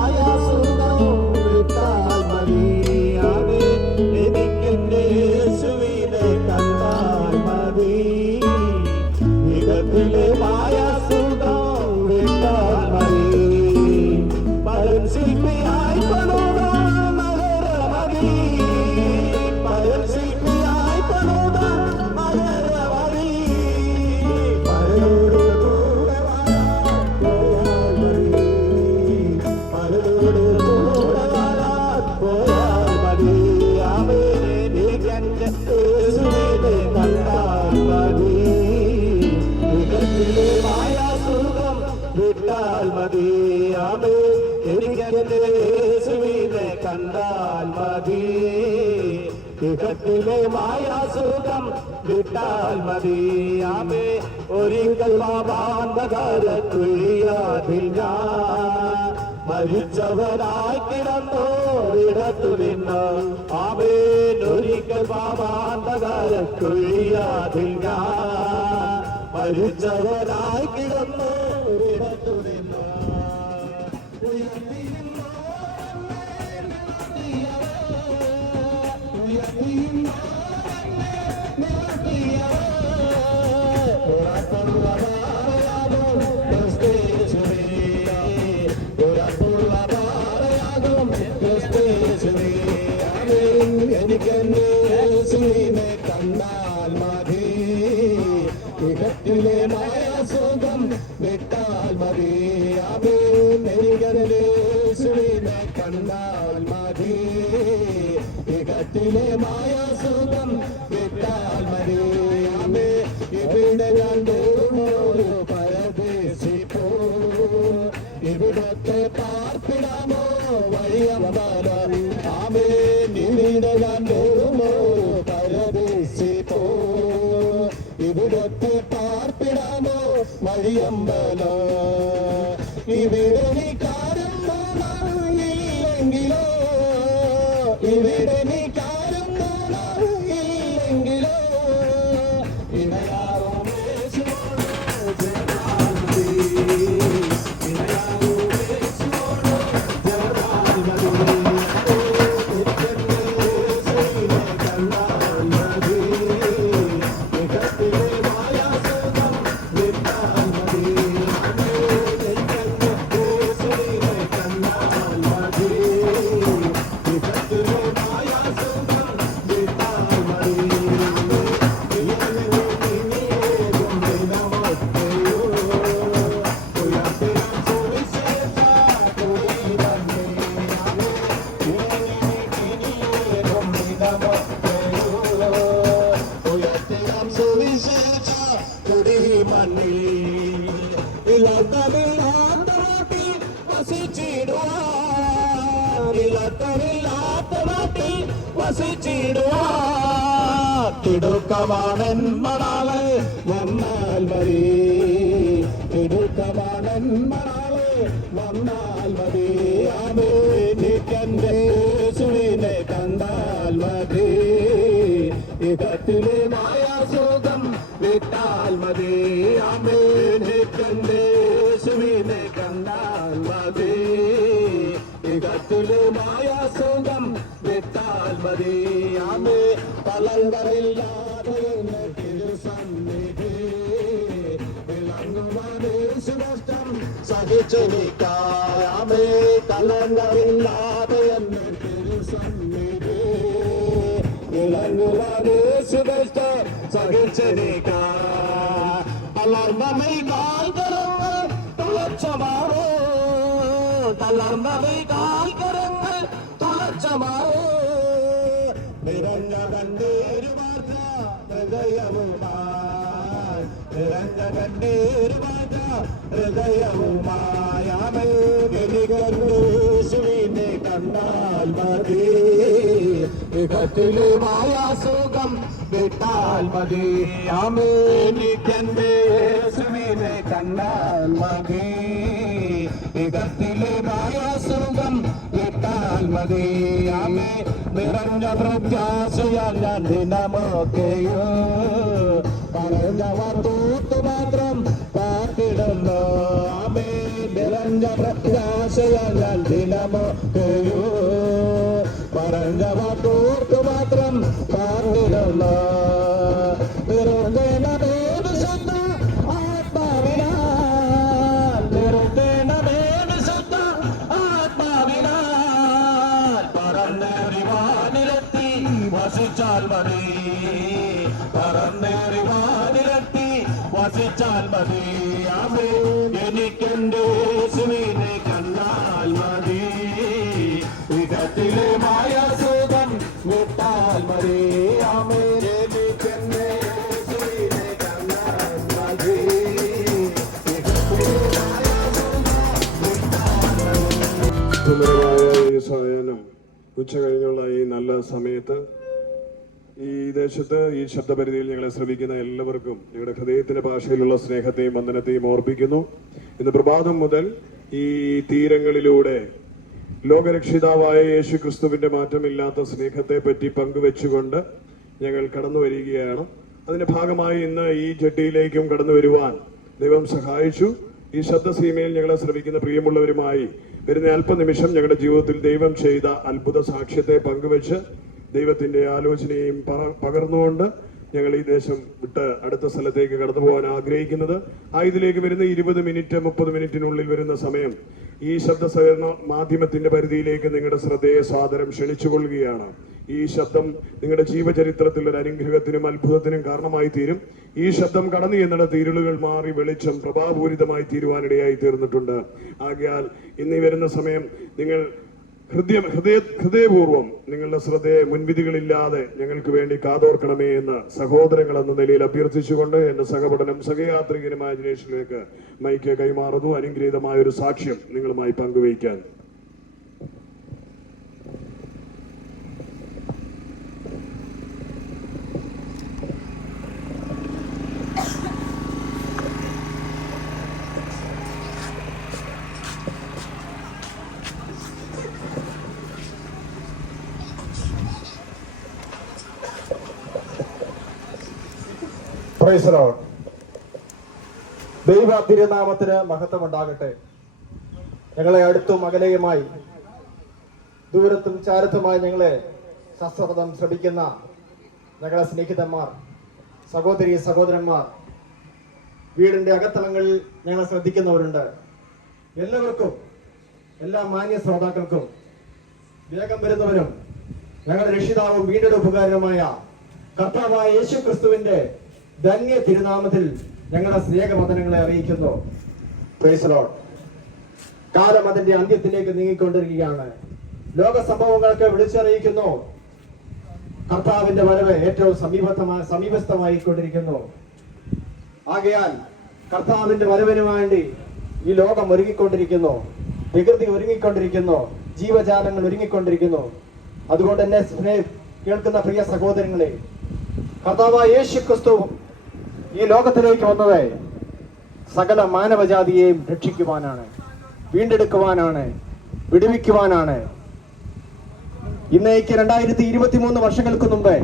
മായാസുഖം വിട്ടാൽ മതി ആമേ എനിക്കെന്റെ യേശുവിനെ കണ്ടാൽ മതി യുഗത്തിലെ മായാസുഖം വിട്ടാൽ മതി പരൻ ശില്പിയായി പണിതാൽ നഗരമതി പരൻ ശില്പിയായി പണിതാൽ നഗരമതി പരനോട് കൂടെ പോയാൽ മതി പരനോട് കൂടെ പോയാൽ മതി ആമേ എനിക്കെന്റെ യേശുവിനെ കണ്ടാൽ മതി യുഗത്തിലെ മായാസുഖം വിട്ടാൽ മതി ആമേ എനിക്കെന്റെ യേശുവിനെ കണ്ടാൽ മതി യുഗത്തിലെ മായാസുഖം വിട്ടാൽ മതി ആമേ ഒരിക്കൽ പാപാന്തകാരക്കുഴിയാതിൽ ഞാൻ മരിച്ചവനായി കിടന്നോരിടത്തു നിന്ന് ആമേൻ ഒരിക്കൽ പാപാന്തകാരക്കുഴിയാതിൽ ഞാൻ മരിച്ചവനായി കിടന്നോരിടത്തു നിന്ന് എനിക്കെന്നെ യേശുവിനെ കണ്ടാൽ മതി യുഗത്തിലെ മായാസുഖം വിട്ടാൽ മതി ആമേൻ എനിക്കെന്നെ യേശുവിനെ കണ്ടാൽ മതി യുഗത്തിലെ മായാസുഖം വിട്ടാൽ മതി ആമേ ഇവിടെ ഞാൻ ഒരു പരദേശി പോ ഇവിടത്തെ പാർപ്പിടാമോ വഴിയമ്പലം ആമേൻ ഇവിടെ ഞാൻ ഒരു പരദേശി പോ ഇവിടത്തെ പാർപ്പിടാമോ വഴിയമ്പലം ഇവിടെ നീ കാര്യം ഇല്ലെങ്കിലോ ഇവിടെ നീ കാര്യം ഇല്ലെങ്കിലോ ഇവയാറും തിടുക്കമാണൻ മണാളെ വന്നാൽ മതി തിടുക്കമാണൻ മണാളെ വന്നാൽ മതി ആമേ എനിക്കെന്റെ യേശുവിനെ കണ്ടാൽ മതി യുഗത്തിലെ മായാസുഖം വിട്ടാൽ മതി ആമേ എനിക്കെന്റെ യേശുവിനെ കണ്ടാൽ മതി യുഗത്തിലെ മായാസുഖം വിട്ടാൽ മതി ആമേ പലങ്കറില്ലാതെ സന്നിധി വിളങ്ങുവാനേ സുഖം സഹിച്ചു നിൽക്കാമേ കലങ്കറില്ലാതെ സന്നിധി വിളങ്ങുവാനേ സുഖം സഹിച്ചു നിൽക്കാം അലർമ്മമൈ കാൽക്കരങ്ങൾ തുളച്ചമാറോ തളർന്നവൈ കാൽക്കരങ്ങൾ തുളച്ചമാറോ നിറഞ്ഞ കണ്ടേരുമാർച്ച ഹൃദയവുമായി നിറഞ്ഞ കണ്ടേരുമാർച്ച ഹൃദയവുമായാമേ യേശുവിനെ കണ്ടാൽ മതി യുഗത്തിലെ മായാസുഖം വിട്ടാൽ മതി ആമേ എനിക്കെന്റെ യേശുവിനെ കണ്ടാൽ മതി യുഗത്തിലെ മായാസുഖം വിട്ടാൽ മതി ആമേ നിറഞ്ഞ പ്രത്യാശയാൽ ഞാൻ ദിനമൊക്കെയോ പറഞ്ഞവർ തൂത്തു മാത്രം പാട്ടിടുന്നു ആമേ നിറഞ്ഞ പ്രത്യാശ പ്രത്യാശയാൽ ഞാൻ ദിനമൊക്കെയോ പറഞ്ഞ വാക്കോർത്ത് മാത്രം കാത്തിരുന്ന നിർത്തേണമേ വിശുദ്ധ ആത്മാവിനാൽ നിർത്തേണമേ വിശുദ്ധ ആത്മാവിനാൽ പറന്നേറിവാനിലെത്തി വസിച്ചാൽ മതി പറന്നേറിവാനിലെത്തി വസിച്ചാൽ മതി ആമേൻ എനിക്കെന്റെ യേശുവിനെ കണ്ടാൽ മതി വിധത്തിലെ മായ സുഖം വിട്ടാൽ മതി ആമേൻ എനിക്കെന്റെ യേശുവിനെ കണ്ടാൽ മതി വിധത്തിലെ മായ സുഖം വിട്ടാൽ മതി. സുന്ദരമായ ഈ സായാഹ്നം ഉച്ച കഴിഞ്ഞുള്ള ഈ നല്ല സമയത്ത് ഈ ദേശത്ത് ഈ ശബ്ദപരിധിയിൽ ഞങ്ങളെ ശ്രമിക്കുന്ന എല്ലാവർക്കും ഞങ്ങളുടെ ഹൃദയത്തിന്റെ ഭാഷയിലുള്ള സ്നേഹത്തെയും വന്ദനത്തെയും ഓർപ്പിക്കുന്നു. ഇന്ന് പ്രഭാതം മുതൽ ഈ തീരങ്ങളിലൂടെ ലോകരക്ഷിതാവായ യേശു ക്രിസ്തുവിന്റെ മാറ്റമില്ലാത്ത സ്നേഹത്തെ പറ്റി പങ്കുവെച്ചുകൊണ്ട് ഞങ്ങൾ കടന്നു വരികയാണ്. അതിന്റെ ഭാഗമായി ഇന്ന് ഈ ജെട്ടിയിലേക്കും കടന്നു വരുവാൻ ദൈവം സഹായിച്ചു. ഈ ശബ്ദസീമയിൽ ഞങ്ങളെ ശ്രമിക്കുന്ന പ്രിയമുള്ളവരുമായി വരുന്ന അല്പനിമിഷം ഞങ്ങളുടെ ജീവിതത്തിൽ ദൈവം ചെയ്ത അത്ഭുത സാക്ഷ്യത്തെ പങ്കുവെച്ച് ദൈവത്തിന്റെ ആലോചനയും പകർന്നുകൊണ്ട് ഞങ്ങൾ ഈ ദേശം വിട്ട് അടുത്ത സ്ഥലത്തേക്ക് കടന്നു പോകാൻ ആഗ്രഹിക്കുന്നത്. ഇതിലേക്ക് വരുന്ന 20 മിനിറ്റ് 30 മിനിറ്റിനുള്ളിൽ വരുന്ന സമയം ഈ ശബ്ദ സഹകരണ മാധ്യമത്തിന്റെ പരിധിയിലേക്ക് നിങ്ങളുടെ ശ്രദ്ധയെ സാദരം ക്ഷണിച്ചുകൊള്ളുകയാണ്. ഈ ശബ്ദം നിങ്ങളുടെ ജീവചരിത്രത്തിൽ ഒരു അനുഗ്രഹത്തിനും അത്ഭുതത്തിനും കാരണമായി തീരും. ഈ ശബ്ദം കടന്നു എന്നിടത്ത് ഇരുളുകൾ മാറി വെളിച്ചം പ്രഭാപൂരിതമായി തീരുവാനിടയായി തീർന്നിട്ടുണ്ട്. ആകയാൽ ഇന്ന് വരുന്ന സമയം നിങ്ങൾ ഹൃദയപൂർവ്വം നിങ്ങളുടെ ശ്രദ്ധയെ മുൻവിധികളില്ലാതെ ഞങ്ങൾക്ക് വേണ്ടി കാതോർക്കണമേ എന്ന് സഹോദരങ്ങൾ എന്ന നിലയിൽ അഭ്യർത്ഥിച്ചുകൊണ്ട് എന്റെ സഹപഠനം സഹയാത്രികനുമായ ദിനേശിലേക്ക് മൈക്ക് കൈമാറുന്നു. അനുഗ്രഹീതമായ ഒരു സാക്ഷ്യം നിങ്ങളുമായി പങ്കുവയ്ക്കാൻ. Praise Lord. ദൈവ തിരുനാമത്തിന് മഹത്വമുണ്ടാകട്ടെ. ഞങ്ങളെ അടുത്തും അകലെയുമായി ദൂരത്തും ചാരത്തുമായി ഞങ്ങളെ സശ്രദ്ധം ശ്രമിക്കുന്ന ഞങ്ങളെ സ്നേഹിതന്മാർ, സഹോദരി സഹോദരന്മാർ, വീടിന്റെ അകത്തളങ്ങളിൽ ഞങ്ങളെ ശ്രദ്ധിക്കുന്നവരുണ്ട്. എല്ലാവർക്കും, എല്ലാ മാന്യ ശ്രോതാക്കൾക്കും, വേഗം വരുന്നവരും ഞങ്ങളുടെ രക്ഷിതാവും വീണ്ടെടുപ്പുകാരനുമായ കർത്താവായ യേശു ക്രിസ്തുവിന്റെ ധന്യ തിരുനാമത്തിൽ ഞങ്ങളുടെ സ്നേഹവന്ദനങ്ങളെ അറിയിക്കുന്നു. Praise Lord. കാലം അതിന്റെ അന്ത്യത്തിലേക്ക് നീങ്ങിക്കൊണ്ടിരിക്കുകയാണ്. ലോക സംഭവങ്ങൾക്ക് വിളിച്ചറിയിക്കുന്നു. കർത്താവിന്റെ വരവ് ഏറ്റവും സമീപസ്ഥമായിക്കൊണ്ടിരിക്കുന്നു. ആകയാൽ കർത്താവിന്റെ വരവിന് വേണ്ടി ഈ ലോകം ഒരുങ്ങിക്കൊണ്ടിരിക്കുന്നു, പ്രകൃതി ഒരുങ്ങിക്കൊണ്ടിരിക്കുന്നു, ജീവജാലങ്ങൾ ഒരുങ്ങിക്കൊണ്ടിരിക്കുന്നു. അതുകൊണ്ട് എന്നെ കേൾക്കുന്ന പ്രിയ സഹോദരങ്ങളെ, കർത്താവായ യേശു ക്രിസ്തു ഈ ലോകത്തിലേക്ക് വന്നത് സകല മാനവജാതിയെയും രക്ഷിക്കുവാനാണ്, വീണ്ടെടുക്കുവാനാണ്, വിടുവിക്കുവാനാണ്. ഇന്നേക്ക് 2023 വർഷങ്ങൾക്ക് മുമ്പ്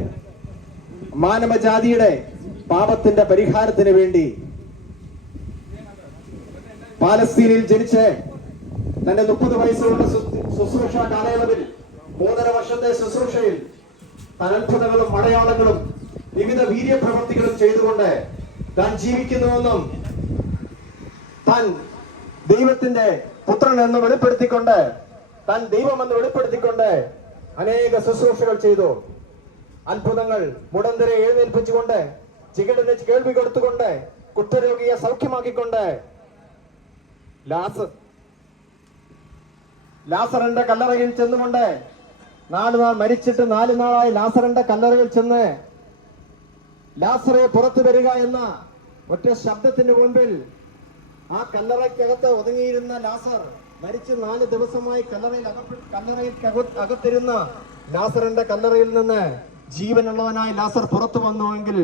മാനവജാതിയുടെ പാപത്തിന്റെ പരിഹാരത്തിന് വേണ്ടി പാലസ്തീനിൽ ജനിച്ച് തന്റെ 30 വയസ്സുള്ള ശുശ്രൂഷ കാലയളവിൽ 3.5 വർഷത്തെ ശുശ്രൂഷയിൽ താൻ അത്ഭുതങ്ങളും അടയാളങ്ങളും വിവിധ വീര്യപ്രവർത്തികളും ചെയ്തുകൊണ്ട് താൻ ജീവിക്കുന്നുവെന്നും താൻ ദൈവത്തിന്റെ പുത്രൻ എന്ന് വെളിപ്പെടുത്തിക്കൊണ്ട്, താൻ ദൈവമെന്ന് വെളിപ്പെടുത്തിക്കൊണ്ട് അനേക ശുശ്രൂഷകൾ ചെയ്തു. അത്ഭുതങ്ങൾ, മുടന്തരെ എഴുന്നേൽപ്പിച്ചുകൊണ്ട്, ചികിടന് കേൾവി കൊടുത്തുകൊണ്ട്, കുഷ്ഠരോഗിയെ സൗഖ്യമാക്കിക്കൊണ്ട്, ലാസറിന്റെ കല്ലറയിൽ ചെന്നുകൊണ്ട് 4 നാൾ മരിച്ചിട്ട് 4 നാളായി ലാസറിന്റെ കല്ലറയിൽ ചെന്ന് ലാസറെ പുറത്തു വരിക എന്ന ഒറ്റ ശബ്ദത്തിന് മുൻപിൽ ആ കല്ലറയ്ക്കകത്ത് ഒതുങ്ങിയിരുന്ന ലാസർ മരിച്ച് 4 ദിവസമായി കല്ലറയിൽ ലാസറിന്റെ കല്ലറയിൽ നിന്ന് ജീവനുള്ളവനായി ലാസർ പുറത്തു വന്നുവെങ്കിൽ,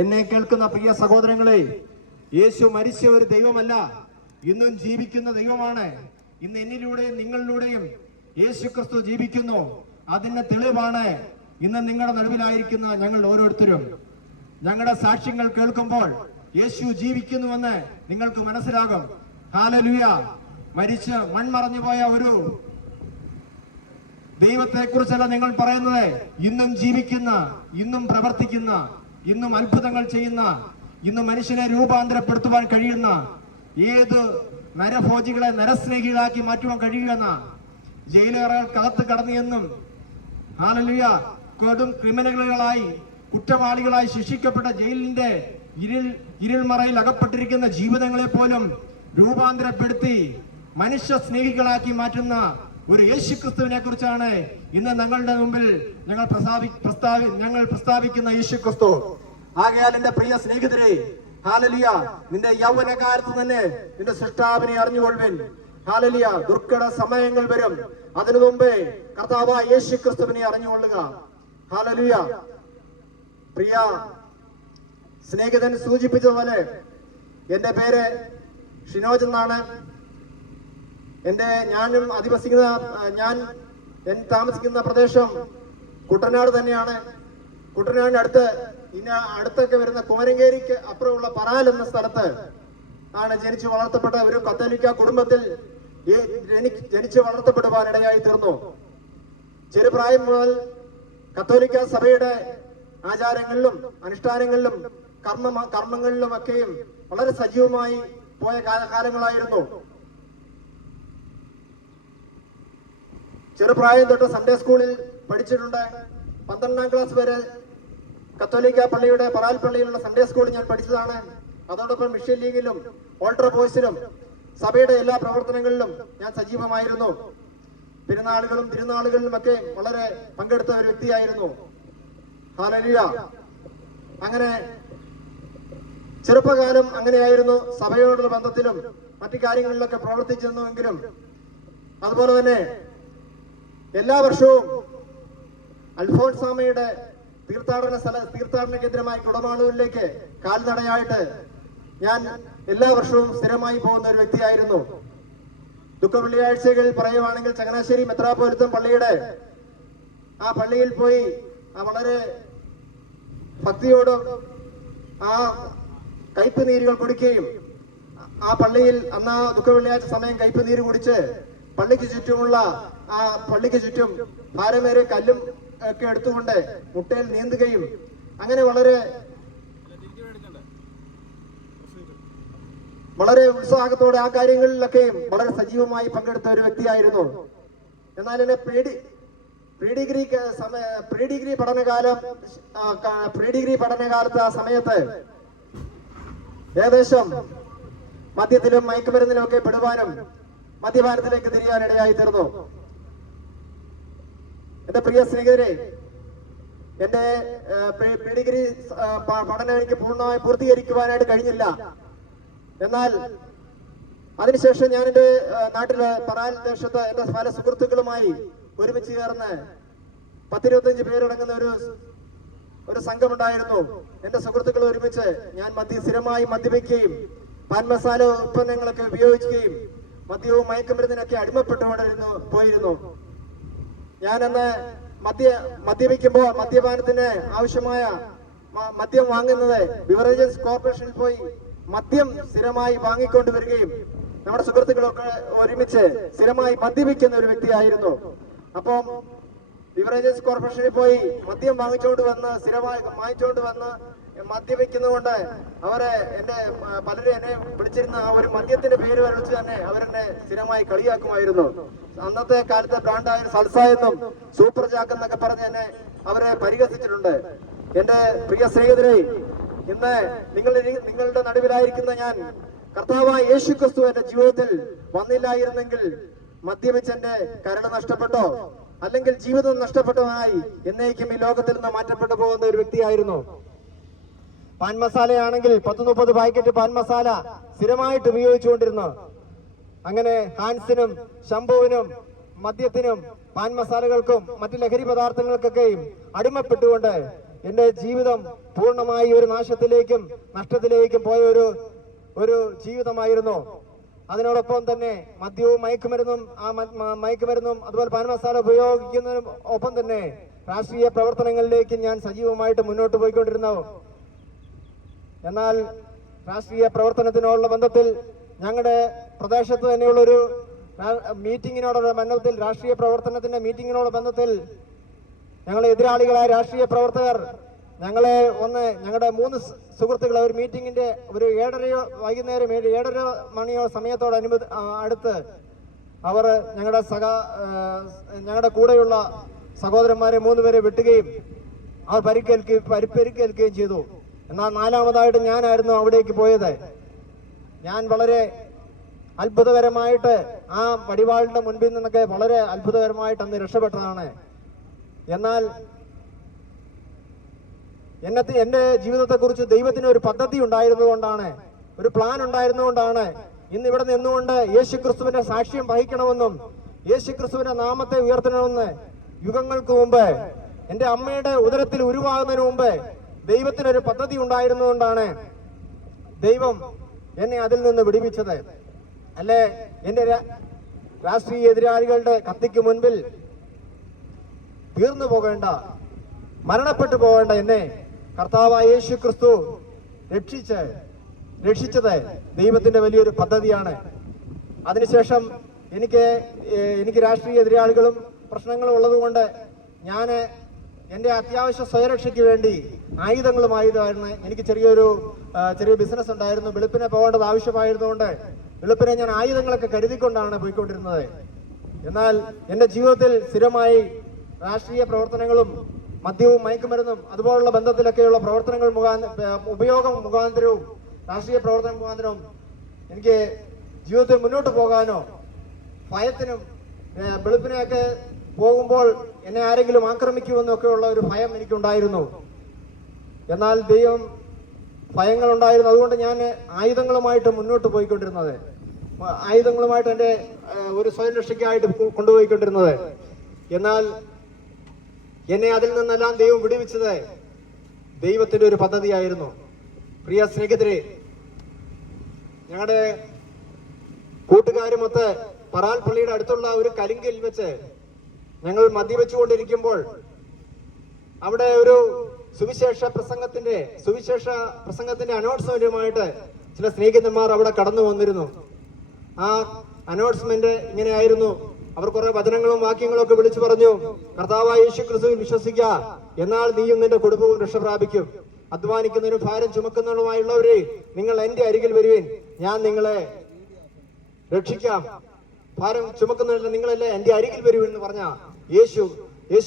എന്നെ കേൾക്കുന്ന പ്രിയ സഹോദരങ്ങളെ, യേശു മരിച്ച ഒരു ദൈവമല്ല, ഇന്നും ജീവിക്കുന്ന ദൈവമാണ്. ഇന്ന് എന്നിലൂടെയും നിങ്ങളിലൂടെയും യേശു ക്രിസ്തു ജീവിക്കുന്നു. അതിന്റെ തെളിവാണ് ഇന്ന് നിങ്ങളുടെ നടുവിലായിരിക്കുന്ന ഞങ്ങൾ ഓരോരുത്തരും. ഞങ്ങളുടെ സാക്ഷ്യങ്ങൾ കേൾക്കുമ്പോൾ യേശു ജീവിക്കുന്നുവെന്ന് നിങ്ങൾക്ക് മനസ്സിലാകും. ഹല്ലേലൂയ. മരിച്ച് മൺമറഞ്ഞു പോയ ഒരു ദൈവത്തെക്കുറിച്ചല്ല നിങ്ങൾ പറയുന്നത്. ഇന്നും ജീവിക്കുന്ന, ഇന്നും പ്രവർത്തിക്കുന്ന, ഇന്നും അത്ഭുതങ്ങൾ ചെയ്യുന്ന, ഇന്നും മനുഷ്യനെ രൂപാന്തരപ്പെടുത്തുവാൻ കഴിയുന്ന, ഏത് നരഭോജികളെ നരസ്നേഹികളാക്കി മാറ്റുവാൻ കഴിയുമെന്ന, ജയിലുകൾക്കകത്ത് കടന്നിയെന്നും ഹല്ലേലൂയ കൊടും ക്രിമിനലുകളായി കുറ്റവാളികളായി ശിക്ഷിക്കപ്പെട്ട ജയിലിന്റെ ഇരുൾമറയിൽ അകപ്പെട്ടിരിക്കുന്ന ജീവിതങ്ങളെ പോലും രൂപാന്തരപ്പെടുത്തി മനുഷ്യ സ്നേഹികളാക്കി മാറ്റുന്ന ഒരു യേശുക്രിസ്തുവിനെ കുറിച്ചാണ് ഇന്ന് ഞങ്ങളുടെ മുമ്പിൽ ഞങ്ങൾ പ്രസ്താവിക്കുന്ന യേശുക്രിസ്തു. ആകയാൽ എന്റെ പ്രിയ സ്നേഹിതരെ, ഹല്ലേലൂയ, നിന്റെ യൗവനകാലത്ത് തന്നെ നിന്റെ സൃഷ്ടാവിനെ അറിഞ്ഞുകൊള്ളുവിൻ. ഹല്ലേലൂയ, ദുർഘട സമയങ്ങൾ വരും, അതിനു മുമ്പേ കർത്താവായ യേശുക്രിസ്തുവിനെ അറിഞ്ഞുകൊള്ളുക. ഹല്ലേലൂയ. പ്രിയ സ്നേഹിതൻ സൂചിപ്പിച്ചതുപോലെ എന്റെ പേര് ഷിനോജ് എന്നാണ്. ഞാൻ താമസിക്കുന്ന പ്രദേശം കുട്ടനാട് തന്നെയാണ്. കുട്ടനാടിന് അടുത്തൊക്കെ വരുന്ന കോരങ്കേരിക്ക് അപ്പുറമുള്ള പറാൽ എന്ന സ്ഥലത്ത് ആണ് ജനിച്ചു വളർത്തപ്പെട്ട ഒരു കത്തോലിക്ക കുടുംബത്തിൽ ജനിച്ചു വളർത്തപ്പെടുവാൻ ഇടയായി തീർന്നു. ചെറുപ്രായം മുതൽ കത്തോലിക്ക സഭയുടെ ആചാരങ്ങളിലും അനുഷ്ഠാനങ്ങളിലും കർമ്മങ്ങളിലും ഒക്കെയും വളരെ സജീവമായി പോയ കാലങ്ങളായിരുന്നു. ചെറുപ്രായം തൊട്ട് സൺഡേ സ്കൂളിൽ പഠിച്ചിട്ടുണ്ട്. 12ാം ക്ലാസ് വരെ കത്തോലിക്ക പള്ളിയുടെ പറാൽ പള്ളിയിലുള്ള സൺഡേ സ്കൂളിൽ ഞാൻ പഠിച്ചതാണ്. അതോടൊപ്പം മിഷൻ ലീഗിലും ഓൾട്ടർ ബോയ്സിലും സഭയുടെ എല്ലാ പ്രവർത്തനങ്ങളിലും ഞാൻ സജീവമായിരുന്നു. പെരുന്നാളുകളും തിരുനാളുകളിലും ഒക്കെ വളരെ പങ്കെടുത്ത ഒരു വ്യക്തിയായിരുന്നു. ഹല്ലേലൂയ. അങ്ങനെ ചെറുപ്പകാലം അങ്ങനെയായിരുന്നു. സഭയോടുള്ള ബന്ധത്തിലും മറ്റു കാര്യങ്ങളിലൊക്കെ പ്രവർത്തിച്ചിരുന്നുവെങ്കിലും അതുപോലെ തന്നെ എല്ലാ വർഷവും അൽഫോൻസാമയുടെ തീർത്ഥാടന കേന്ദ്രമായ കുടമാളൂരിലേക്ക് കാൽനടയായിട്ട് ഞാൻ എല്ലാ വർഷവും സ്ഥിരമായി പോകുന്ന ഒരു വ്യക്തിയായിരുന്നു. ദുഃഖ വെള്ളിയാഴ്ചകൾ പറയുവാണെങ്കിൽ ചങ്ങനാശ്ശേരി മെത്രാപ്പോലിത്തം പള്ളിയുടെ ആ പള്ളിയിൽ പോയി വളരെ ഭക്തിയോടും ആ കയ്പ് നീരുകൾ കുടിക്കുകയും ആ പള്ളിയിൽ അന്ന് ദുഃഖ വെള്ളിയാഴ്ച സമയം കയ്പ് നീര് കുടിച്ച് പള്ളിക്ക് ചുറ്റും ഭാരമേറിയ കല്ലും ഒക്കെ എടുത്തുകൊണ്ട് മുട്ടയിൽ നീന്തുകയും അങ്ങനെ വളരെ ഉത്സാഹത്തോടെ ആ കാര്യങ്ങളിലൊക്കെയും വളരെ സജീവമായി പങ്കെടുത്ത ഒരു വ്യക്തിയായിരുന്നു. എന്നാൽ എന്നെ പ്രീ ഡിഗ്രി പഠനകാലത്ത് ആ സമയത്ത് ഏകദേശം മദ്യത്തിലും മയക്കുമരുന്നിലും ഒക്കെ പെടുവാനും മദ്യപാനത്തിലേക്ക് തിരിയാനിടയായി തീർന്നു. എന്റെ പ്രിയ സ്നേഹിതരെ, എന്റെ പ്രീ ഡിഗ്രി പഠനം എനിക്ക് പൂർണ്ണമായി പൂർത്തീകരിക്കുവാനായിട്ട് കഴിഞ്ഞില്ല. എന്നാൽ അതിനുശേഷം ഞാൻ എന്റെ നാട്ടില് പറാൽ ദേശത്ത് എന്റെ പല സുഹൃത്തുക്കളുമായി ഒരുമിച്ച് ചേർന്ന് 10-25 പേരടങ്ങുന്ന ഒരു സംഘമുണ്ടായിരുന്നു. എന്റെ സുഹൃത്തുക്കൾ ഒരുമിച്ച് ഞാൻ സ്ഥിരമായി മദ്യപിക്കുകയും പാൻ മസാല ഉൽപ്പന്നങ്ങളൊക്കെ ഉപയോഗിക്കുകയും മദ്യവും മയക്കുമരുന്നിനൊക്കെ പോയിരുന്നു. ഞാനന്ന് മദ്യപിക്കുമ്പോൾ മദ്യപാനത്തിന് ആവശ്യമായ മദ്യം വാങ്ങുന്നത് ബിവറേജസ് കോർപ്പറേഷനിൽ പോയി മദ്യം സ്ഥിരമായി വാങ്ങിക്കൊണ്ടുവരികയും നമ്മുടെ സുഹൃത്തുക്കളൊക്കെ ഒരുമിച്ച് സ്ഥിരമായി മദ്യപിക്കുന്ന ഒരു വ്യക്തിയായിരുന്നു. അപ്പം ബിവറേജസ് കോർപ്പറേഷനിൽ പോയി മദ്യം സ്ഥിരമായി വാങ്ങിച്ചുകൊണ്ട് വന്ന് മദ്യപിക്കുന്നതുകൊണ്ട് പലരും എന്നെ വിളിച്ചിരുന്ന ആ ഒരു മദ്യത്തിന്റെ പേര് വരച്ച് തന്നെ അവരെന്നെ സ്ഥിരമായി കളിയാക്കുമായിരുന്നു. അന്നത്തെ കാലത്തെ ബ്രാൻഡായ സൽസ എന്നും സൂപ്പർ ജാക്ക് എന്നൊക്കെ പറഞ്ഞ് എന്നെ അവരെ പരിഹസിച്ചിട്ടുണ്ട്. എന്റെ പ്രിയ സ്നേഹിതരെ, ഇന്ന് നിങ്ങളുടെ നടുവിലായിരിക്കുന്ന ഞാൻ കർത്താവായ യേശുക്രിസ്തു എന്റെ ജീവിതത്തിൽ വന്നില്ലായിരുന്നെങ്കിൽ മദ്യപിച്ചെന്റെ കരൾ നഷ്ടപ്പെട്ടോ അല്ലെങ്കിൽ ജീവിതം നഷ്ടപ്പെട്ടതായി എന്നേക്കും ഈ ലോകത്തിൽ നിന്ന് മാറ്റപ്പെട്ടു പോകുന്ന ഒരു വ്യക്തിയായിരുന്നു. പാൻ മസാലയാണെങ്കിൽ 10-30 പാക്കറ്റ് പാൻ മസാല സ്ഥിരമായിട്ട് ഉപയോഗിച്ചുകൊണ്ടിരുന്നു. അങ്ങനെ ഹാൻസിനും ശംഭുവിനും മദ്യത്തിനും പാൻ മസാലകൾക്കും മറ്റു ലഹരി പദാർത്ഥങ്ങൾക്കൊക്കെയും അടിമപ്പെട്ടുകൊണ്ട് എന്റെ ജീവിതം പൂർണ്ണമായി ഒരു നാശത്തിലേക്കും നഷ്ടത്തിലേക്കും പോയ ഒരു ജീവിതമായിരുന്നു. അതിനോടൊപ്പം തന്നെ മദ്യവും മയക്കുമരുന്നും അതുപോലെ പാൻ മസാല ഉപയോഗിക്കുന്നതിനും ഒപ്പം തന്നെ രാഷ്ട്രീയ പ്രവർത്തനങ്ങളിലേക്ക് ഞാൻ സജീവമായിട്ട് മുന്നോട്ട് പോയിക്കൊണ്ടിരുന്നു. എന്നാൽ രാഷ്ട്രീയ പ്രവർത്തനത്തിനുള്ള ബന്ധത്തിൽ ഞങ്ങളുടെ പ്രദേശത്ത് തന്നെയുള്ള മീറ്റിങ്ങിനോടുള്ള ബന്ധത്തിൽ, രാഷ്ട്രീയ പ്രവർത്തനത്തിന്റെ മീറ്റിങ്ങിനോട് ബന്ധത്തിൽ ഞങ്ങളെ എതിരാളികളായ രാഷ്ട്രീയ പ്രവർത്തകർ ഞങ്ങളുടെ 3 സുഹൃത്തുക്കളെ ഒരു മീറ്റിങ്ങിന്റെ ഒരു 7:30 വൈകുന്നേരം 7:30 മണിയോ സമയത്തോട് അടുത്ത് അവർ ഞങ്ങളുടെ കൂടെയുള്ള സഹോദരന്മാരെ 3 പേരെ വെട്ടുകയും അവർ പരിക്കേൽക്കുകയും ചെയ്തു. എന്നാൽ 4ാമതായിട്ട് ഞാനായിരുന്നു അവിടേക്ക് പോയത്. ഞാൻ വളരെ അത്ഭുതകരമായിട്ട് ആ വടിവാളിന്റെ മുൻപിൽ നിന്നൊക്കെ വളരെ അത്ഭുതകരമായിട്ട് അന്ന് രക്ഷപ്പെട്ടതാണ്. എന്നാൽ എന്റെ ജീവിതത്തെക്കുറിച്ച് ദൈവത്തിന് ഒരു പദ്ധതി ഉണ്ടായിരുന്നുകൊണ്ടാണ്, ഒരു പ്ലാൻ ഉണ്ടായിരുന്നുകൊണ്ടാണ് ഇന്ന് ഇവിടെ നിന്നുകൊണ്ട് യേശുക്രിസ്തുവിന്റെ സാക്ഷ്യം വഹിക്കണമെന്നും യേശുക്രിസ്തുവിന്റെ നാമത്തെ ഉയർത്തണമെന്ന് യുഗങ്ങൾക്ക് മുമ്പ് എന്റെ അമ്മയുടെ ഉദരത്തിൽ ഉരുവാകുന്നതിന് മുമ്പ് ദൈവത്തിനൊരു പദ്ധതി ഉണ്ടായിരുന്നുകൊണ്ടാണ് ദൈവം എന്നെ അതിൽ നിന്ന് വിടുവിച്ചത്. അല്ലെ, എന്റെ രാഷ്ട്രീയ എതിരാളികളുടെ കത്തിക്ക് മുൻപിൽ തീർന്നു പോകേണ്ട, മരണപ്പെട്ടു പോകേണ്ട എന്നെ കർത്താവായ യേശു ക്രിസ്തു രക്ഷിച്ചത് ദൈവത്തിന്റെ വലിയൊരു പദ്ധതിയാണ്. അതിനുശേഷം എനിക്ക് രാഷ്ട്രീയ എതിരാളികളും പ്രശ്നങ്ങളും ഉള്ളതുകൊണ്ട് ഞാൻ എൻ്റെ അത്യാവശ്യ സ്വയരക്ഷയ്ക്ക് വേണ്ടി ആയുധങ്ങളുമായിരുന്നു. എനിക്ക് ചെറിയ ബിസിനസ് ഉണ്ടായിരുന്നു. വെളുപ്പിനെ പോകേണ്ടത് ആവശ്യമായിരുന്നുകൊണ്ട് വെളുപ്പിനെ ഞാൻ ആയുധങ്ങളൊക്കെ കരുതിക്കൊണ്ടാണ് പോയിക്കൊണ്ടിരുന്നത്. എന്നാൽ എൻ്റെ ജീവിതത്തിൽ സ്ഥിരമായി രാഷ്ട്രീയ പ്രവർത്തനങ്ങളും മദ്യവും മയക്കുമരുന്നും അതുപോലുള്ള ബന്ധത്തിലൊക്കെയുള്ള പ്രവർത്തനങ്ങൾ ഉപയോഗം മുഖാന്തരവും രാഷ്ട്രീയ പ്രവർത്തനം മുഖാന്തരവും എനിക്ക് ജീവിതത്തിൽ മുന്നോട്ട് പോകാനോ ഭയത്തിനും വെളുപ്പിനെയൊക്കെ പോകുമ്പോൾ എന്നെ ആരെങ്കിലും ആക്രമിക്കുമെന്നൊക്കെയുള്ള ഒരു ഭയം എനിക്കുണ്ടായിരുന്നു. എന്നാൽ ദൈവം ഭയങ്ങളുണ്ടായിരുന്നു. അതുകൊണ്ട് ഞാൻ ആയുധങ്ങളുമായിട്ട് മുന്നോട്ട് പോയിക്കൊണ്ടിരുന്നത്, ആയുധങ്ങളുമായിട്ട് എൻ്റെ ഒരു സ്വയം രക്ഷയ്ക്കായിട്ട് കൊണ്ടുപോയിക്കൊണ്ടിരുന്നത്. എന്നാൽ എന്നെ അതിൽ നിന്നെല്ലാം ദൈവം വിടുവിച്ചത് ദൈവത്തിന്റെ ഒരു പദ്ധതിയായിരുന്നു. പ്രിയ സ്നേഹിതരെ, ഞങ്ങളുടെ കൂട്ടുകാരുമൊത്ത് പറാൽ പള്ളിയുടെ അടുത്തുള്ള ഒരു കലിങ്കിൽ വെച്ച് ഞങ്ങൾ മദ്യവെച്ചുകൊണ്ടിരിക്കുമ്പോൾ അവിടെ ഒരു സുവിശേഷ പ്രസംഗത്തിന്റെ അനൗൺസ്മെന്റുമായിട്ട് ചില സ്നേഹിതന്മാർ അവിടെ കടന്നു വന്നിരുന്നു. ആ അനൗൺസ്മെന്റ് ഇങ്ങനെയായിരുന്നു. അവർ കുറെ വചനങ്ങളും വാക്യങ്ങളും ഒക്കെ വിളിച്ചു പറഞ്ഞു. കർത്താവായ യേശു ക്രിസ്തുവിൽ വിശ്വസിക്കുക, എന്നാൽ നീയും നിന്റെ കുടുംബവും രക്ഷ പ്രാപിക്കും. അധ്വാനിക്കുന്നതിനും ഭാരം ചുമക്കുന്നതിനുമായുള്ളവരെ, നിങ്ങൾ എന്റെ അരികിൽ വരുവിൻ, ഞാൻ നിങ്ങളെ രക്ഷിക്കാം. ഭാരം ചുമക്കുന്നതിന് നിങ്ങളല്ലേ എന്റെ അരികിൽ വരുവിൻ എന്ന് പറഞ്ഞ യേശു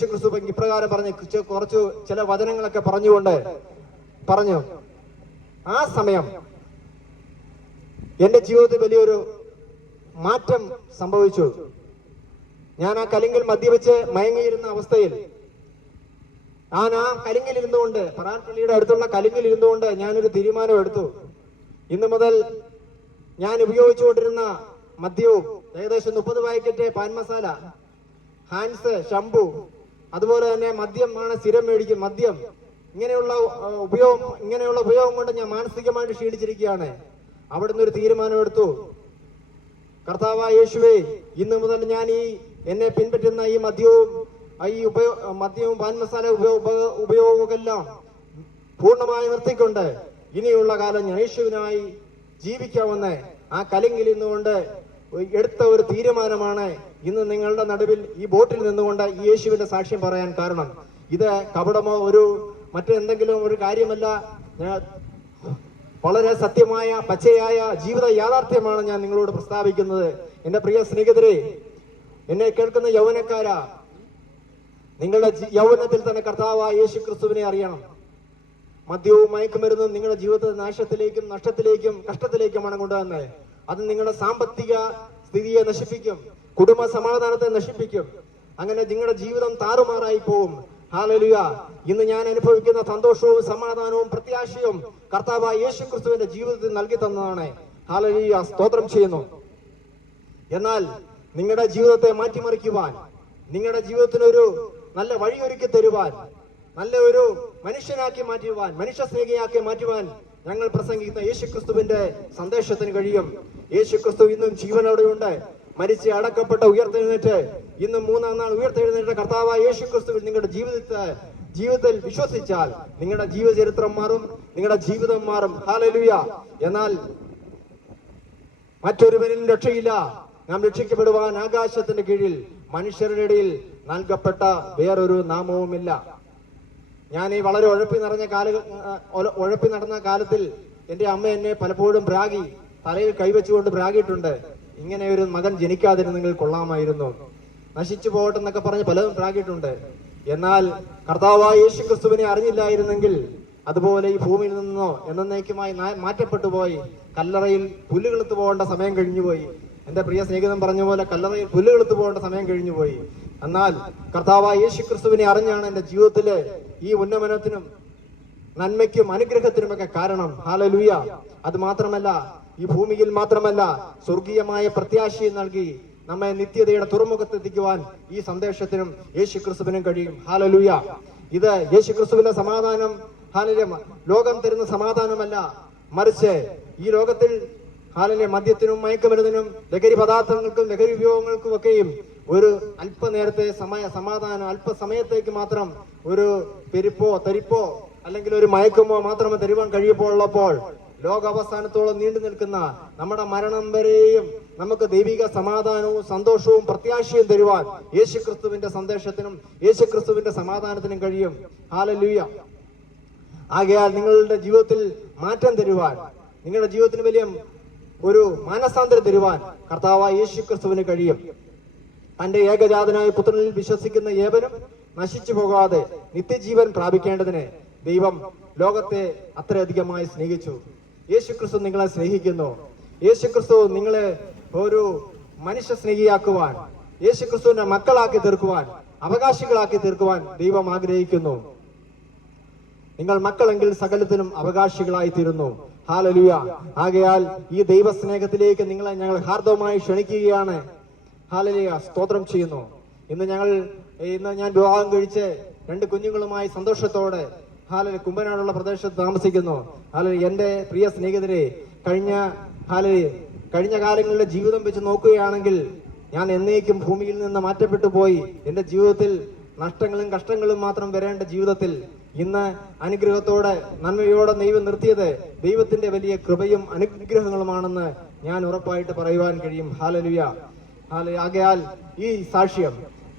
ക്രിസ്തു ഇപ്രകാരം പറഞ്ഞ് കുറച്ചു ചില വചനങ്ങളൊക്കെ പറഞ്ഞു. ആ സമയം എന്റെ ജീവിതത്തിൽ വലിയൊരു മാറ്റം സംഭവിച്ചു. ഞാൻ ആ കലിങ്കിൽ മദ്യവെച്ച് മയങ്ങിയിരുന്ന അവസ്ഥയിൽ ഞാൻ ആ കലിങ്കിൽ ഇരുന്നുകൊണ്ട്, പറാൻ പള്ളിയുടെ അടുത്തുള്ള കലിങ്കിൽ ഇരുന്നുകൊണ്ട് ഞാനൊരു തീരുമാനം എടുത്തു. ഇന്നു മുതൽ ഞാൻ ഉപയോഗിച്ചുകൊണ്ടിരുന്ന മദ്യവും ഏകദേശം 30 പാക്കറ്റ് പാൻ മസാല, ഹാൻസ്, ഷംപു, അതുപോലെ തന്നെ മദ്യമാണ് സ്ഥിരം മേടിക്കും. മദ്യം ഇങ്ങനെയുള്ള ഉപയോഗം കൊണ്ട് ഞാൻ മാനസികമായിട്ട് ക്ഷീണിച്ചിരിക്കുകയാണ്. അവിടുന്ന് ഒരു തീരുമാനം എടുത്ു. കർത്താവായ യേശുവേ, ഇന്നു മുതൽ ഞാൻ എന്നെ പിൻപറ്റുന്ന ഈ മദ്യവും പാൻ മസാല ഉപയോഗമെല്ലാം പൂർണ്ണമായി നിർത്തിക്കൊണ്ട് ഇനിയുള്ള കാലം ഞാൻ യേശുവിനായി ജീവിക്കാമെന്ന് ആ കലിങ്കിൽ നിന്നുകൊണ്ട് എടുത്ത ഒരു തീരുമാനമാണ് ഇന്ന് നിങ്ങളുടെ നടുവിൽ ഈ ബോട്ടിൽ നിന്നുകൊണ്ട് ഈ യേശുവിന്റെ സാക്ഷ്യം പറയാൻ കാരണം. ഇത് കപടമോ മറ്റെന്തെങ്കിലും ഒരു കാര്യമല്ല. വളരെ സത്യമായ പച്ചയായ ജീവിത യാഥാർത്ഥ്യമാണ് ഞാൻ നിങ്ങളോട് പ്രസ്താവിക്കുന്നത്. എന്റെ പ്രിയ സ്നേഹിതരെ, എന്നെ കേൾക്കുന്ന യൗവനക്കാരാ, നിങ്ങളുടെ യൗവനത്തിൽ തന്നെ കർത്താവായ യേശു ക്രിസ്തുവിനെ അറിയണം. മദ്യവും മയക്കുമരുന്നും നിങ്ങളുടെ ജീവിതത്തെ നാശത്തിലേക്കും നഷ്ടത്തിലേക്കും കഷ്ടത്തിലേക്കുമാണ് കൊണ്ടുവന്നത്. അത് നിങ്ങളുടെ സാമ്പത്തിക സ്ഥിതിയെ നശിപ്പിക്കും, കുടുംബ സമാധാനത്തെ നശിപ്പിക്കും. അങ്ങനെ നിങ്ങളുടെ ജീവിതം താറുമാറായി പോവും. ഹല്ലേലൂയ. ഇന്ന് ഞാൻ അനുഭവിക്കുന്ന സന്തോഷവും സമാധാനവും പ്രത്യാശയും കർത്താവായ യേശു ക്രിസ്തുവിന്റെ ജീവിതത്തിൽ നൽകി തന്നതാണ്. ഹല്ലേലൂയ, സ്തോത്രം ചെയ്യുന്നു. എന്നാൽ നിങ്ങളുടെ ജീവിതത്തെ മാറ്റിമറിക്കുവാൻ, നിങ്ങളുടെ ജീവിതത്തിനൊരു നല്ല വഴിയൊരുക്കി തരുവാൻ, നല്ല ഒരു മനുഷ്യനാക്കി മാറ്റുവാൻ, മനുഷ്യ സ്നേഹിയാക്കി മാറ്റുവാൻ ഞങ്ങൾ പ്രസംഗിക്കുന്ന യേശു ക്രിസ്തുവിന്റെ സന്ദേശത്തിന് കഴിയും. യേശു ക്രിസ്തു ഇന്നും ജീവനോടെയുണ്ട്. മരിച്ച് അടക്കപ്പെട്ട ഉയർത്തെഴുന്നേറ്റ് ഇന്നും 3-ാം നാൾ ഉയർത്തെഴുന്നേറ്റ കർത്താവായ യേശു ക്രിസ്തുവിൽ നിങ്ങളുടെ ജീവിതത്തിൽ വിശ്വസിച്ചാൽ നിങ്ങളുടെ ജീവചരിത്രം മാറും, നിങ്ങളുടെ ജീവിതം മാറും. ഹല്ലേലൂയ. എന്നാൽ മറ്റൊരുവനും രക്ഷയില്ല. നാം രക്ഷിക്കപ്പെടുവാൻ ആകാശത്തിന്റെ കീഴിൽ മനുഷ്യരുടെ ഇടയിൽ നൽകപ്പെട്ട വേറൊരു നാമവുമില്ല. ഞാൻ ഈ വളരെ ഉഴപ്പി നടന്ന കാലത്തിൽ എൻ്റെ അമ്മ എന്നെ പലപ്പോഴും ബ്രാഗി, തലയിൽ കൈവച്ചുകൊണ്ട് ബ്രാഗിയിട്ടുണ്ട്. ഇങ്ങനെ ഒരു മകൻ ജനിക്കാതിരുന്നെങ്കിൽ കൊള്ളാമായിരുന്നു, നശിച്ചു പോകട്ടെ എന്നൊക്കെ പറഞ്ഞ് പലതും ബ്രാഗിയിട്ടുണ്ട്. എന്നാൽ കർത്താവായ യേശു ക്രിസ്തുവിനെ അറിഞ്ഞില്ലായിരുന്നെങ്കിൽ അതുപോലെ ഈ ഭൂമിയിൽ നിന്നോ എന്നേക്കുമായി മാറ്റപ്പെട്ടു പോയി കല്ലറയിൽ പുല്ലുകെളുത്തു പോകേണ്ട സമയം കഴിഞ്ഞുപോയി. എന്റെ പ്രിയ സ്നേഹിതൻ പറഞ്ഞ പോലെ കല്ലറയിൽ പുല്ലുകെളുത്തു പോകേണ്ട സമയം കഴിഞ്ഞുപോയി. എന്നാൽ കർത്താവായ യേശു ക്രിസ്തുവിനെ അറിഞ്ഞാണ് എൻ്റെ ജീവിതത്തിലെ ഈ ഉന്നമനത്തിനും നന്മയ്ക്കും അനുഗ്രഹത്തിനുമൊക്കെ കാരണം. ഹല്ലേലൂയ. അത് മാത്രമല്ല, ഈ ഭൂമിയിൽ മാത്രമല്ല സ്വർഗീയമായ പ്രത്യാശയും നൽകി നമ്മെ നിത്യതയുടെ തുറമുഖത്തെത്തിക്കുവാൻ ഈ സന്ദേശത്തിനും യേശു ക്രിസ്തുവിനും കഴിയും. ഹല്ലേലൂയ. ഇത് യേശു ക്രിസ്തുവിന്റെ സമാധാനം ലോകം തരുന്ന സമാധാനമല്ല, മറിച്ച് ഈ ലോകത്തിൽ മദ്യത്തിനും മയക്കുമരുന്നിനും ലഹരി പദാർത്ഥങ്ങൾക്കും ലഹരി ഉപയോഗങ്ങൾക്കും ഒക്കെയും ഒരു അല്പനേരത്തെ സമാധാനം, അല്പസമയത്തേക്ക് മാത്രം ഒരു പെരുപ്പോ തരിപ്പോ അല്ലെങ്കിൽ ഒരു മയക്കുമോ മാത്രമേ തരുവാൻ കഴിയുമ്പോൾ ലോകാവസാനത്തോളം നീണ്ടു നിൽക്കുന്ന നമ്മുടെ മരണം വരെയും നമുക്ക് ദൈവിക സമാധാനവും സന്തോഷവും പ്രത്യാശയും തരുവാൻ യേശുക്രിസ്തുവിന്റെ സന്ദേശത്തിനും യേശുക്രിസ്തുവിന്റെ സമാധാനത്തിനും കഴിയും. ഹല്ലേലൂയ. ആകയാൽ നിങ്ങളുടെ ജീവിതത്തിൽ മാറ്റം തരുവാൻ, നിങ്ങളുടെ ജീവിതത്തിന് വലിയ ഒരു മാനസാന്തരം തരുവാൻ കർത്താവായ യേശുക്രിസ്തുവിന് കഴിയും. തന്റെ ഏകജാതനായ പുത്രനിൽ വിശ്വസിക്കുന്ന ഏവനും നശിച്ചു പോകാതെ നിത്യജീവൻ പ്രാപിക്കേണ്ടതിന് ദൈവം ലോകത്തെ അത്രയധികമായി സ്നേഹിച്ചു. യേശുക്രിസ്തു നിങ്ങളെ സ്നേഹിക്കുന്നു. യേശുക്രിസ്തു നിങ്ങളെ ഒരു മനുഷ്യ സ്നേഹിയാക്കുവാൻ, യേശുക്രിസ്തുവിന്റെ മക്കളാക്കി തീർക്കുവാൻ, അവകാശികളാക്കി തീർക്കുവാൻ ദൈവം ആഗ്രഹിക്കുന്നു. നിങ്ങൾ മക്കളെങ്കിൽ സകലത്തിനും അവകാശികളായി തീരുന്നു. ഹല്ലേലൂയ. ആകയാൽ ഈ ദൈവസ്നേഹത്തിലേക്ക് നിങ്ങളെ ഞങ്ങൾ ഹാർദവമായി ക്ഷണിക്കുകയാണ്. ഹല്ലേലൂയ. സ്തോത്രം ചെയ്യുന്നു. ഇന്ന് ഞാൻ വിവാഹം കഴിച്ച് 2 കുഞ്ഞുങ്ങളുമായി സന്തോഷത്തോടെ കുമ്പനാടുള്ള പ്രദേശത്ത് താമസിക്കുന്നു. എന്റെ പ്രിയ സ്നേഹിതരെ, കഴിഞ്ഞ കാലങ്ങളിലെ ജീവിതം വെച്ച് നോക്കുകയാണെങ്കിൽ ഞാൻ എന്നേക്കും ഭൂമിയിൽ നിന്ന് മാറ്റപ്പെട്ടു പോയി. എന്റെ ജീവിതത്തിൽ നഷ്ടങ്ങളും കഷ്ടങ്ങളും മാത്രം വരേണ്ട ജീവിതത്തിൽ ഇന്ന് അനുഗ്രഹത്തോടെ നന്മയോടെ ദൈവം നിർത്തിയത് ദൈവത്തിന്റെ വലിയ കൃപയും അനുഗ്രഹങ്ങളുമാണെന്ന് ഞാൻ ഉറപ്പായിട്ട് പറയുവാൻ കഴിയും. ഹല്ലേലൂയ. ആകയാൽ ഈ സാക്ഷ്യം,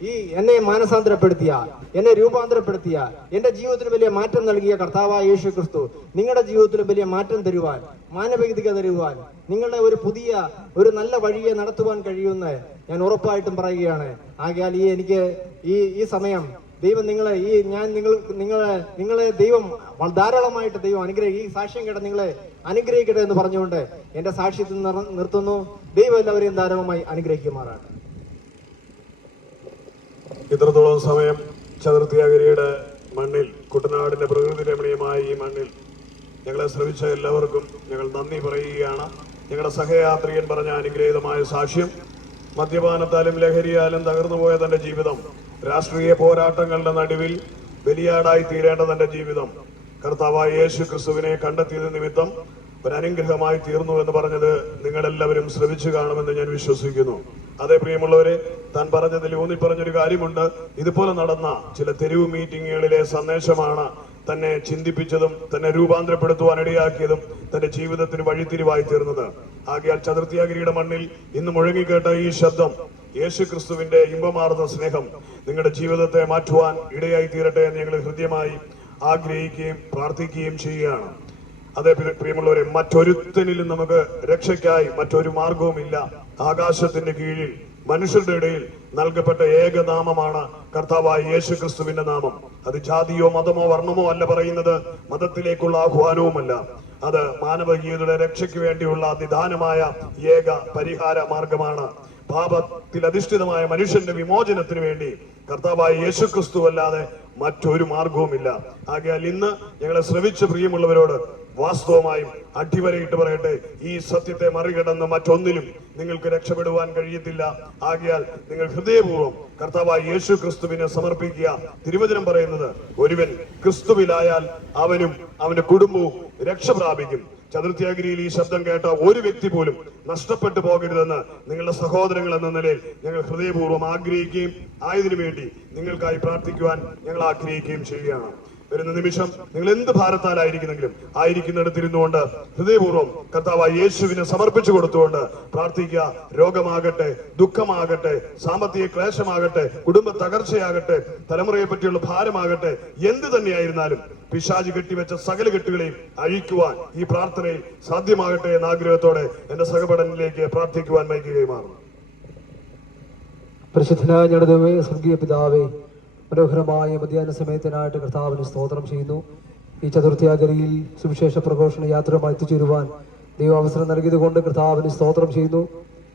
ഈ എന്നെ മാനസാന്തരപ്പെടുത്തിയ, എന്നെ രൂപാന്തരപ്പെടുത്തിയ, എന്റെ ജീവിതത്തിന് വലിയ മാറ്റം നൽകിയ കർത്താവായ യേശു ക്രിസ്തു നിങ്ങളുടെ ജീവിതത്തിൽ വലിയ മാറ്റം തരുവാൻ, മാനവികത തരുവാൻ, നിങ്ങളുടെ ഒരു നല്ല വഴിയെ നടത്തുവാൻ കഴിയുമെന്ന് ഞാൻ ഉറപ്പായിട്ടും പറയുകയാണ്. ആകയാൽ ഈ സമയം ദൈവം നിങ്ങളെ ദൈവം ധാരാളമായിട്ട് ദൈവം ഈ സാക്ഷ്യം കേട്ട നിങ്ങളെ അനുഗ്രഹിക്കട്ടെ എന്ന് പറഞ്ഞുകൊണ്ട് എന്റെ സാക്ഷ്യത്തിൽ നിർത്തുന്നു. ദൈവം എല്ലാവരെയും ധാരാളമായി അനുഗ്രഹിക്കുമാറാണ്. ഇത്രത്തോളം സമയം ചതുർത്ഥിയാഗിരിയുടെ മണ്ണിൽ, കുട്ടനാടിന്റെ പ്രകൃതി രമണീയമായ ഈ മണ്ണിൽ ഞങ്ങളെ ശ്രമിച്ച എല്ലാവർക്കും ഞങ്ങൾ നന്ദി പറയുകയാണ്. ഞങ്ങളുടെ സഹയാത്രികൻ പറഞ്ഞ അനുഗ്രഹീതമായ സാക്ഷ്യം, മദ്യപാനത്താലും ലഹരിയാലും തകർന്നുപോയ തന്റെ ജീവിതം, രാഷ്ട്രീയ പോരാട്ടങ്ങളുടെ നടുവിൽ ബലിയാടായി തീരേണ്ട തന്റെ ജീവിതം കർത്താവായ യേശു ക്രിസ്തുവിനെ കണ്ടെത്തിയത് നിമിത്തം ഒരു അനുഗ്രഹമായി തീർന്നു എന്ന് പറഞ്ഞത് നിങ്ങളെല്ലാവരും ശ്രമിച്ചു കാണുമെന്ന് ഞാൻ വിശ്വസിക്കുന്നു. അതേ പ്രിയമുള്ളവരെ, താൻ പറഞ്ഞതിൽ ഊന്നിപ്പറഞ്ഞൊരു കാര്യമുണ്ട്. ഇതുപോലെ നടന്ന ചില തെരുവ് മീറ്റിങ്ങുകളിലെ സന്ദേശമാണ് തന്നെ ചിന്തിപ്പിച്ചതും തന്നെ രൂപാന്തരപ്പെടുത്തുവാൻ ഇടയാക്കിയതും തന്റെ ജീവിതത്തിന് വഴിത്തിരിവായി തീർന്നത്. ആകയാൽ ചതുർത്ഥിയാഗിരിയുടെ മണ്ണിൽ ഇന്ന് മുഴങ്ങിക്കേട്ട ഈ ശബ്ദം, യേശു ക്രിസ്തുവിന്റെ ഇമ്പമാർന്ന സ്നേഹം നിങ്ങളുടെ ജീവിതത്തെ മാറ്റുവാൻ ഇടയായി തീരട്ടെ എന്ന് ഞങ്ങൾ ഹൃദ്യമായി ആഗ്രഹിക്കുകയും പ്രാർത്ഥിക്കുകയും ചെയ്യുകയാണ്. അതേ പ്രിയമുള്ളവരെ, മറ്റൊരുത്തനിലും നമുക്ക് രക്ഷയ്ക്കായി മറ്റൊരു മാർഗവുമില്ല. ആകാശത്തിന്റെ കീഴിൽ മനുഷ്യരുടെ ഇടയിൽ നൽകപ്പെട്ട ഏകനാമമാണ് കർത്താവായ യേശു ക്രിസ്തുവിന്റെ നാമം. അത് ജാതിയോ മതമോ വർണ്ണമോ അല്ല പറയുന്നത്, മതത്തിലേക്കുള്ള ആഹ്വാനവുമല്ല. അത് മാനവീയതയുടെ രക്ഷയ്ക്ക് വേണ്ടിയുള്ള നിദാനമായ ഏക പരിഹാര മാർഗമാണ്. പാപത്തിൽ അധിഷ്ഠിതമായ മനുഷ്യന്റെ വിമോചനത്തിന് വേണ്ടി കർത്താവായ യേശു ക്രിസ്തു അല്ലാതെ മറ്റൊരു മാർഗവുമില്ല. ആകയാൽ ഇന്ന് ഞങ്ങളെ ശ്രമിച്ച പ്രിയമുള്ളവരോട് വാസ്തവമായും അടിവരയിട്ട് പറയട്ടെ, ഈ സത്യത്തെ മറികടന്ന് മറ്റൊന്നിലും നിങ്ങൾക്ക് രക്ഷപ്പെടുവാൻ കഴിയത്തില്ല. ആകയാൽ നിങ്ങൾ ഹൃദയപൂർവ്വം കർത്താവായ യേശു ക്രിസ്തുവിനെ സമർപ്പിക്കുക. തിരുവചനം പറയുന്നത്, ഒരുവൻ ക്രിസ്തുവിലായാൽ അവനും അവന്റെ കുടുംബവും രക്ഷ പ്രാപിക്കും. ചതുർത്ഥിയാഗിരിയിൽ ഈ ശബ്ദം കേട്ട ഒരു വ്യക്തി പോലും നഷ്ടപ്പെട്ടു പോകരുതെന്ന് നിങ്ങളുടെ സഹോദരങ്ങൾ എന്ന നിലയിൽ ഞങ്ങൾ ഹൃദയപൂർവ്വം ആഗ്രഹിക്കുകയും ആയതിനു വേണ്ടി നിങ്ങൾക്കായി പ്രാർത്ഥിക്കുവാൻ ഞങ്ങൾ ആഗ്രഹിക്കുകയും ചെയ്യുകയാണ്. വരുന്ന നിമിഷം നിങ്ങൾ എന്ത് ഭാരത്താലായിരിക്കുന്നെങ്കിലും ആയിരിക്കുന്നിടത്തിരുന്നുകൊണ്ട് ഹൃദയപൂർവ്വം കർത്താവായ യേശുവിനെ സമർപ്പിച്ചു കൊടുത്തുകൊണ്ട് പ്രാർത്ഥിക്കുക. രോഗമാകട്ടെ, ദുഃഖമാകട്ടെ, സാമ്പത്തിക ക്ലേശമാകട്ടെ, കുടുംബ തകർച്ചയാകട്ടെ, തലമുറയെ പറ്റിയുള്ള ഭാരമാകട്ടെ, എന്ത് തന്നെയായിരുന്നാലും പിശാച് കെട്ടിവെച്ച സകല കെട്ടുകളെയും അഴിക്കുവാൻ ഈ പ്രാർത്ഥനയിൽ സാധ്യമാകട്ടെ എന്ന ആഗ്രഹത്തോടെ എന്റെ സഹപഠനിലേക്ക് പ്രാർത്ഥിക്കുവാൻ മയക്കുകയുമാണ്. പരിശുദ്ധനായ ഞങ്ങളുടെ ദൈവമേ, സ്വർഗീയ പിതാവേ, മനോഹരമായ മധ്യാഹ്ന സമയത്തിനായിട്ട് കർത്താവിന് സ്തോത്രം ചെയ്യുന്നു. ഈ ചതുർത്ഥിയാഗരിയിൽ സുവിശേഷ പ്രഘോഷണ യാത്രയുമായി എത്തിച്ചേരുവാൻ ദൈവം അവസരം നൽകിയത് കൊണ്ട് കർത്താവിന് സ്തോത്രം ചെയ്യുന്നു.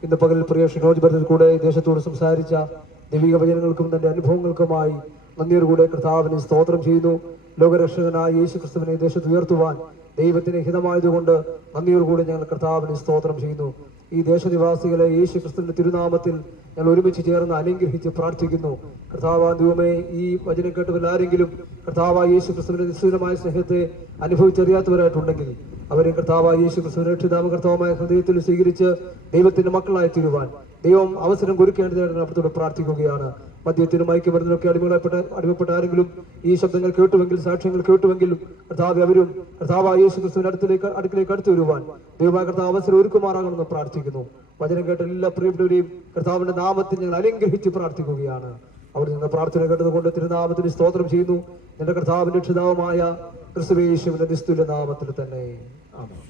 ഇന്ന് പകൽ പ്രിയ ഷിനോജ് ഭരത്തിൽ കൂടെ ദേശത്തോട് സംസാരിച്ച ദൈവിക വചനങ്ങൾക്കും തന്റെ അനുഭവങ്ങൾക്കുമായി നന്ദിയോടുകൂടെ കർത്താവിന് സ്തോത്രം ചെയ്യുന്നു. ലോകരക്ഷകനായ യേശു ക്രിസ്തുവിനെ ദേശത്ത് ഉയർത്തുവാൻ ദൈവത്തിന് ഹിതമായതുകൊണ്ട് നന്ദിയോടുകൂടി ഞങ്ങൾ കർത്താവിന് സ്തോത്രം ചെയ്യുന്നു. ഈ ദേശനിവാസികളെ യേശു ക്രിസ്തുവിന്റെ തിരുനാമത്തിൽ ഞങ്ങൾ ഒരുമിച്ച് ചേർന്ന് അനുഗ്രഹിച്ച് പ്രാർത്ഥിക്കുന്നു. കർത്താവായ ദൈവമേ, ഈ വചനം കേട്ടവരിൽ ആരെങ്കിലും കർത്താവായ യേശു ക്രിസ്തുവിന്റെ നിസ്തുലമായ സ്നേഹത്തെ അനുഭവിച്ചറിയാത്തവരായിട്ടുണ്ടെങ്കിൽ അവരെ കർത്താവായ യേശു ക്രിസ്തുവിന്റെ രക്ഷിതാവ് കർത്താവുമായ ഹൃദയത്തിൽ സ്വീകരിച്ച് ദൈവത്തിന്റെ മക്കളായി തീരുവാൻ ദൈവം അവസരം ഒരുക്കേണ്ടതായിട്ട് അവിടത്തോട് പ്രാർത്ഥിക്കുകയാണ്. മദ്യത്തിനും മയക്കുമരുന്നിനൊക്കെ അടിമപ്പെട്ട ആരെങ്കിലും ഈ ശബ്ദങ്ങൾ കേട്ടുവെങ്കിൽ, സാക്ഷ്യങ്ങൾ കേട്ടുവെങ്കിൽ കർത്താവ് അവരും കർത്താവായ യേശു ക്രിസ്തുവിന്റെ അടുക്കിലേക്ക് അടുത്തു വരുവാൻ ദൈവമായ കർത്താവ് അവസരം ഒരുക്കുമാറാകണമെന്ന് പ്രാർത്ഥിക്കുന്നു. വചനം കേട്ട എല്ലാ പ്രിയപ്പെട്ടവരെയും കർത്താവിന്റെ നാമത്തിൽ ഞങ്ങൾ അനുഗ്രഹിച്ച് പ്രാർത്ഥിക്കുകയാണ്. അവിടെ നിന്ന് പ്രാർത്ഥന കേട്ടതുകൊണ്ട് തിരുനാമത്തിന് സ്തോത്രം ചെയ്യുന്നു. എന്റെ കർത്താവിന്റെ രക്ഷിതാവുമായ ക്രിസ്തുയേശുവിന്റെ നിസ്തുല്യ നാമത്തിൽ തന്നെ ആമേൻ.